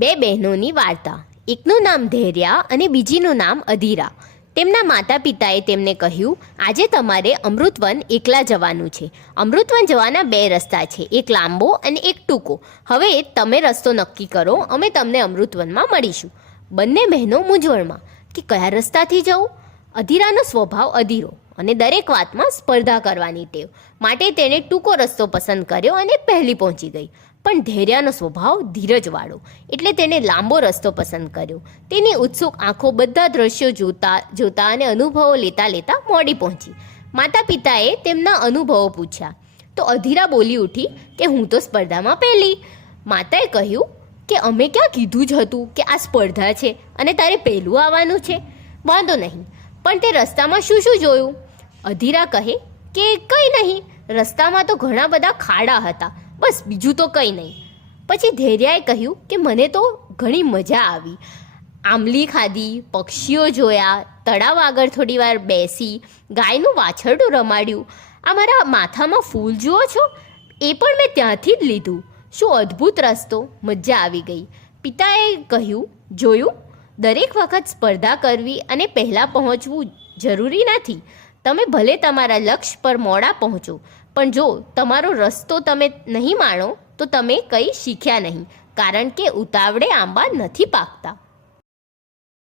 બે બહેનોની વાર્તા. એકનું નામ ધૈર્યા અને બીજીનું નામ અધીરા. તેમના માતા પિતાએ તેમને કહ્યું, આજે તમારે અમૃતવન એકલા જવાનું છે. અમૃતવન જવાના બે રસ્તા છે, એક લાંબો અને એક ટૂંકો. હવે તમે રસ્તો નક્કી કરો, અમે તમને અમૃતવનમાં મળીશું. બંને બહેનો મૂંઝવણમાં કે કયા રસ્તાથી જવું. અધીરાનો સ્વભાવ અધીરો અને દરેક વાતમાં સ્પર્ધા કરવાની ટેવ, માટે તેણે ટૂંકો રસ્તો પસંદ કર્યો અને પહેલી પહોંચી ગઈ. પણ ધૈર્યનો સ્વભાવ ધીરજવાળો, એટલે તેણે લાંબો રસ્તો પસંદ કર્યો. તેની ઉત્સુક આંખો બધા દ્રશ્યો જોતા અને અનુભવો લેતા લેતા મોડી પહોંચી. માતા પિતાએ તેમના અનુભવો પૂછ્યા તો અધીરા બોલી ઉઠી કે હું તો સ્પર્ધામાં પહેલી. માતાએ કહ્યું કે અમે ક્યાં કીધું જ હતું કે આ સ્પર્ધા છે અને તારે પહેલું આવવાનું છે. વાંધો નહીં, પણ તે રસ્તામાં શું શું જોયું? અધીરા કહે કે કંઈ નહીં, રસ્તામાં તો ઘણા બધા ખાડા હતા, બસ બીજું તો કંઈ નહીં. પછી ધૈર્યાએ કહ્યું કે મને તો ઘણી મજા આવી. આંબલી ખાધી, પક્ષીઓ જોયા, તળાવ આગળ થોડી વાર બેસી, ગાયનું વાછરડું રમાડ્યું. આ મારા માથામાં ફૂલ જુઓ છો, એ પણ મેં ત્યાંથી જ લીધું. શું અદ્ભુત રસ્તો, મજા આવી ગઈ. પિતાએ કહ્યું, જોયું, દરેક વખત સ્પર્ધા કરવી અને પહેલાં પહોંચવું જરૂરી નથી. તમે ભલે તમારા લક્ષ્ય પર મોડા પહોંચો, પણ જો તમારો રસ્તો તમે નહીં માણો તો તમે કંઈ શીખ્યા નહીં, કારણ કે ઉતાવળે આંબા નથી પાકતા.